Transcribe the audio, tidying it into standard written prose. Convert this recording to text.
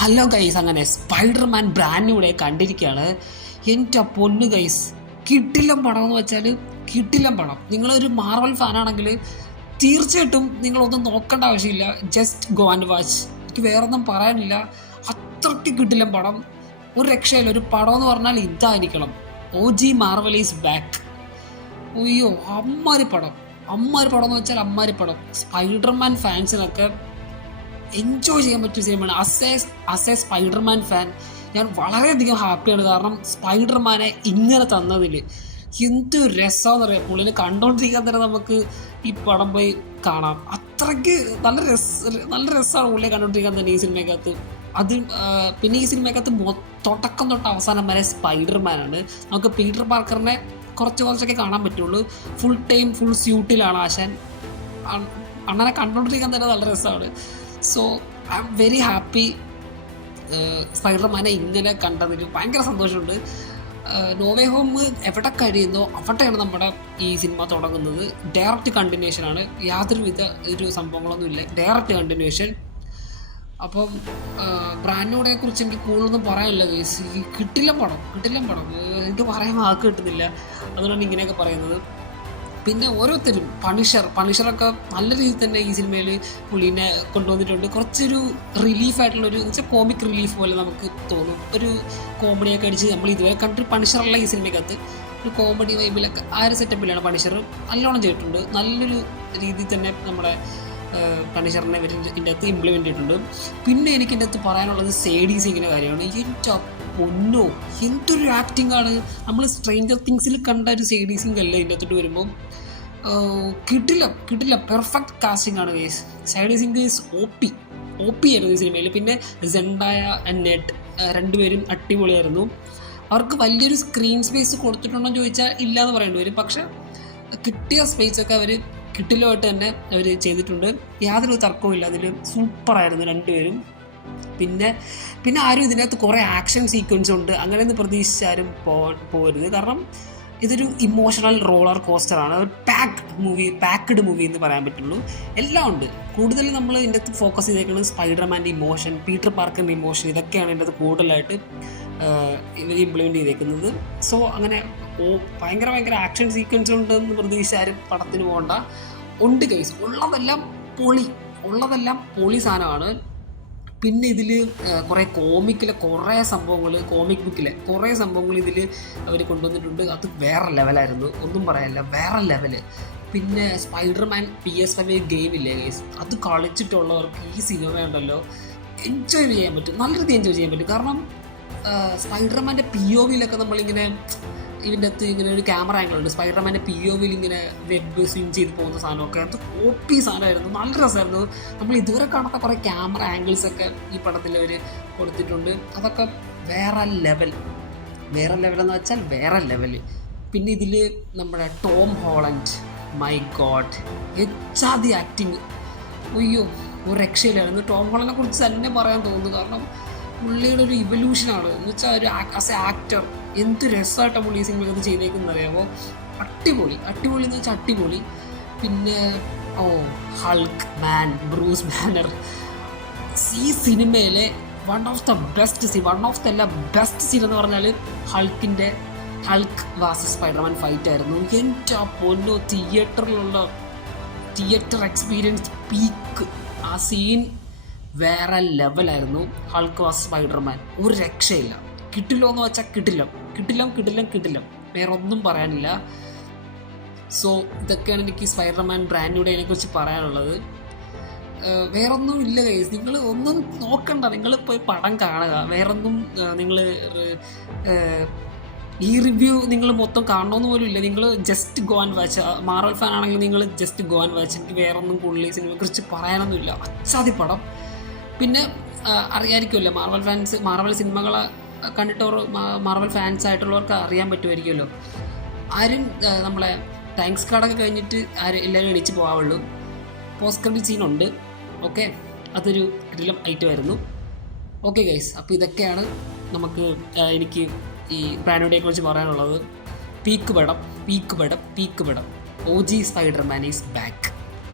Hello guys, അങ്ങനെ Spiderman brand new day കണ്ടിരിക്കുകയാണ്. എൻ്റെ പൊന്നു ഗൈസ്, കിടിലം പടം എന്ന് വെച്ചാൽ കിടിലം പടം. നിങ്ങളൊരു മാർവൽ ഫാനാണെങ്കിൽ തീർച്ചയായിട്ടും നിങ്ങളൊന്നും നോക്കേണ്ട ആവശ്യമില്ല, ജസ്റ്റ് ഗോ ആൻഡ് വാച്ച്. എനിക്ക് വേറൊന്നും പറയാനില്ല, അത്രയ്ക്ക് കിടിലം പടം. ഒരു രക്ഷയില്ല. ഒരു പടം എന്ന് പറഞ്ഞാൽ ഇതായിരിക്കണം, OG മാർവൽ ഈസ് ബാക്ക്. അയ്യോ, അമ്മാരി പടം എന്ന് വെച്ചാൽ അമ്മാരി പടം. സ്പൈഡർമാൻ ഫാൻസിനൊക്കെ എൻജോയ് ചെയ്യാൻ പറ്റിയ സിനിമയാണ്. ആസ് എ സ്പൈഡർമാൻ ഫാൻ ഞാൻ വളരെയധികം ഹാപ്പിയാണ്. കാരണം സ്പൈഡർമാനെ ഇങ്ങനെ തന്നതിൽ എന്ത് രസമെന്ന് പറയാം. പുള്ളിനെ കണ്ടോണ്ടിരിക്കാൻ തന്നെ നമുക്ക് ഈ പടം പോയി കാണാം. അത്രയ്ക്ക് നല്ല രസമാണ് പുള്ളിയെ കണ്ടോണ്ടിരിക്കാൻ തന്നെ ഈ സിനിമയ്ക്കകത്ത്. അത് പിന്നെ ഈ സിനിമയ്ക്കകത്ത് തുടക്കം തൊട്ട് അവസാനം വരെ സ്പൈഡർമാനാണ്. നമുക്ക് പീറ്റർ പാർക്കറിനെ കുറച്ചൊക്കെ കാണാൻ പറ്റുള്ളൂ. ഫുൾ സ്യൂട്ടിലാണ് ആശാൻ. അണ്ണനെ കണ്ടോണ്ടിരിക്കാൻ തന്നെ നല്ല രസമാണ്. So I am very happy. സ്പൈഡർമാനെ ഇങ്ങനെ കണ്ടതിൽ ഭയങ്കര സന്തോഷമുണ്ട്. നോവേ ഹോം എവിടെ കഴിയുന്നോ അവിടെയാണ് നമ്മുടെ ഈ സിനിമ തുടങ്ങുന്നത്. ഡയറക്റ്റ് കണ്ടിന്യൂഷനാണ്, യാതൊരുവിധ ഒരു സംഭവങ്ങളൊന്നുമില്ല, ഡയറക്റ്റ് കണ്ടിന്യൂഷൻ. അപ്പം ബ്രാൻഡ് ന്യൂ ഡേയെ കുറിച്ച് എനിക്ക് കൂടുതലൊന്നും പറയാനില്ല. കിട്ടില്ല പടം എനിക്ക് പറയാൻ വാക്ക് കിട്ടുന്നില്ല, അതുകൊണ്ടാണ് ഇങ്ങനെയൊക്കെ പറയുന്നത്. പിന്നെ ഓരോരുത്തരും പണിഷറൊക്കെ നല്ല രീതിയിൽ തന്നെ ഈ സിനിമയിൽ പുള്ളീനെ കൊണ്ടുവന്നിട്ടുണ്ട്. കുറച്ചൊരു റിലീഫായിട്ടുള്ളൊരു വെച്ചാൽ കോമിക് റിലീഫ് പോലെ നമുക്ക് തോന്നും. ഒരു കോമഡിയൊക്കെ അടിച്ച് നമ്മൾ ഇതുവരെ കണ്ടിട്ട് പണിഷറുള്ള ഈ സിനിമയ്ക്കകത്ത് ഒരു കോമഡി വൈബിലൊക്കെ ആ ഒരു സെറ്റപ്പിലാണ് പണിഷർ നല്ലോണം ചെയ്തിട്ടുണ്ട്. നല്ലൊരു രീതിയിൽ തന്നെ നമ്മുടെ പണിഷറിനെ ഇവർ ഇതിൻ്റെ അകത്ത് ഇംപ്ലിമെൻ്റ് ചെയ്തിട്ടുണ്ട്. പിന്നെ എനിക്ക് ഇതിൻ്റെ അകത്ത് പറയാനുള്ളത് സേഡി സിങ്ങിൻ്റെ കാര്യമാണ്. എൻ്റെ പൊന്നോ, എന്തൊരു ആക്ടിങ് ആണ്. നമ്മൾ സ്ട്രേഞ്ചർ തിങ്സിൽ കണ്ട ഒരു സേഡി സിംഗ് അല്ല ഇതിൻ്റെ അകത്തോട്ട് വരുമ്പം. കിട്ടില്ല പെർഫെക്റ്റ് കാസ്റ്റിംഗ് ആണ് ഗൈസ്. സേഡി സിംഗ് ഈസ് OP ആയിരുന്നു ഈ സിനിമയിൽ. പിന്നെ സെൻഡായ നെഡ് രണ്ടുപേരും അടിപൊളിയായിരുന്നു. അവർക്ക് വലിയൊരു സ്ക്രീൻ സ്പേസ് കൊടുത്തിട്ടുണ്ടോ എന്ന് ചോദിച്ചാൽ ഇല്ല എന്ന് പറയേണ്ടി വരും. പക്ഷെ കിട്ടിയ സ്പേസൊക്കെ അവർ കിട്ടിലുമായിട്ട് തന്നെ അവർ ചെയ്തിട്ടുണ്ട്. യാതൊരു തർക്കവും ഇല്ല, അതിൽ സൂപ്പറായിരുന്നു രണ്ടുപേരും. പിന്നെ ആരും ഇതിനകത്ത് കുറേ ആക്ഷൻ സീക്വൻസ് ഉണ്ട്, അങ്ങനെയൊന്നും പ്രതീക്ഷിച്ചാരും പോകരുത്. കാരണം ഇതൊരു ഇമോഷണൽ റോളർ കോസ്റ്ററാണ്. ഒരു പാക്ക്ഡ് മൂവി എന്ന് പറയാൻ പറ്റുള്ളൂ. എല്ലാം ഉണ്ട്. കൂടുതൽ നമ്മൾ ഇതിൻ്റെ അകത്ത് ഫോക്കസ് ചെയ്തേക്കുന്നത് സ്പൈഡർമാൻ്റെ ഇമോഷൻ, പീറ്റർ പാർക്കറിൻ്റെ ഇമോഷൻ, ഇതൊക്കെയാണ് ഇതിൻ്റെ അകത്ത് കൂടുതലായിട്ട് ഇവർ ഇംപ്ലിമെൻ്റ് ചെയ്തേക്കുന്നത്. സോ അങ്ങനെ ഭയങ്കര ആക്ഷൻ സീക്വൻസ് ഉണ്ടെന്ന് പ്രതീക്ഷിച്ചാരും പടത്തിന് പോകണ്ട. ഉണ്ട് കേസ്, ഉള്ളതെല്ലാം പൊളി സാധനമാണ്. പിന്നെ ഇതിൽ കുറേ കോമിക് ബുക്കിലെ കുറേ സംഭവങ്ങൾ ഇതിൽ അവർ കൊണ്ടുവന്നിട്ടുണ്ട്. അത് വേറെ ലെവലായിരുന്നു, ഒന്നും പറയാനില്ല, വേറെ ലെവല്. പിന്നെ സ്പൈഡർമാൻ PS5 ഗെയിമില്ലേ ഗെയ്സ്, അത് കളിച്ചിട്ടുള്ളവർക്ക് ഈ സിനിമ ഉണ്ടല്ലോ എൻജോയ് ചെയ്യാൻ പറ്റും, നല്ല രീതിയിൽ എൻജോയ് ചെയ്യാൻ പറ്റും. കാരണം സ്പൈഡർമാൻ്റെ POVയിലൊക്കെ നമ്മളിങ്ങനെ ഇതിൻ്റെ അകത്ത് ഇങ്ങനെ ഒരു ക്യാമറ ആംഗിളുണ്ട്. സ്പൈഡർമാൻ്റെ POVയിൽ ഇങ്ങനെ വെബ് സ്വിം ചെയ്ത് പോകുന്ന സാധനമൊക്കെ അത് OP സാധനമായിരുന്നു, നല്ല രസമായിരുന്നു. നമ്മൾ ഇതുവരെ കാണാത്ത കുറേ ക്യാമറ ആംഗിൾസൊക്കെ ഈ പടത്തിൽ അവർ കൊടുത്തിട്ടുണ്ട്. അതൊക്കെ വേറെ ലെവലെന്ന് വെച്ചാൽ വേറെ ലെവൽ. പിന്നെ ഇതിൽ നമ്മുടെ ടോം ഹോളണ്ട്, മൈ ഗോഡ്, എച്ചാതി ആക്ടിങ്. അയ്യോ, ഒരു രക്ഷയിലായിരുന്നു. ടോം ഹോളണ്ടിനെ കുറിച്ച് തന്നെ പറയാൻ തോന്നുന്നു. കാരണം പുള്ളിയുടെ ഒരു ഇവല്യൂഷനാണ് എന്ന് വെച്ചാൽ ഒരു ആസ് എ ആക്ടർ എന്ത് രസമായിട്ടാണ് പുള്ളി ഈ സിനിമയ്ക്കത് ചെയ്തേക്കുന്നത് അറിയാമോ. അടിപൊളി എന്ന് വെച്ചാൽ അടിപൊളി. പിന്നെ ഹൾക്ക് മാൻ, ബ്രൂസ് ബാനർ, ഈ സിനിമയിലെ one of the best scene എന്ന് പറഞ്ഞാൽ ഹൾക്ക് വാസസ് സ്പൈഡർമാൻ ഫൈറ്റ് ആയിരുന്നു. എൻ്റെ പൊന്നോ, തിയേറ്റർ എക്സ്പീരിയൻസ് പീക്ക്. ആ സീൻ വേറെ ലെവലായിരുന്നു. ഹൾക്ക് വാസ് സ്പൈഡർമാൻ, ഒരു രക്ഷയില്ല. കിട്ടില്ലോ എന്ന് വെച്ചാൽ കിട്ടില്ല, വേറെ ഒന്നും പറയാനില്ല. സോ ഇതൊക്കെയാണ് എനിക്ക് സ്പൈഡർമാൻ ബ്രാൻഡ് ന്യൂ ഡേനെ കുറിച്ച് പറയാനുള്ളത്. വേറൊന്നും ഇല്ല ഗൈസ്, നിങ്ങൾ ഒന്നും നോക്കണ്ട, നിങ്ങൾ പോയി പടം കാണുക. വേറൊന്നും നിങ്ങൾ ഈ റിവ്യൂ നിങ്ങൾ മൊത്തം കാണണമെന്ന് പോലും ഇല്ല. നിങ്ങൾ just go and watch. Marvel fan ആണെങ്കിൽ നിങ്ങൾ ജസ്റ്റ് ഗോ ആൻഡ് വാച്ച്. എനിക്ക് വേറൊന്നും കൂടുതൽ ഈ സിനിമയെ കുറിച്ച് പറയാനൊന്നുമില്ല. അച്ചാതി പടം. പിന്നെ അറിയാമായിരിക്കുമല്ലോ, മാർവൽ സിനിമകളെ കണ്ടിട്ടവർ മാർവൽ ഫാൻസ് ആയിട്ടുള്ളവർക്ക് അറിയാൻ പറ്റുമായിരിക്കുമല്ലോ. ആരും നമ്മളെ താങ്ക്സ് കാർഡൊക്കെ കഴിഞ്ഞിട്ട് എല്ലാവരും എണീച്ച് പോകാവുള്ളൂ. പോസ്റ്റ് ക്രെഡിറ്റ് സീനുണ്ട്. ഓക്കെ, അതൊരു കിടിലം ഐറ്റമായിരുന്നു. ഓക്കെ ഗൈസ്, അപ്പോൾ ഇതൊക്കെയാണ് എനിക്ക് ഈ ബ്രാൻഡ് ന്യൂ ഡേയെ കുറിച്ച് പറയാനുള്ളത്. പീക്ക് പടം. OG Spiderman is back.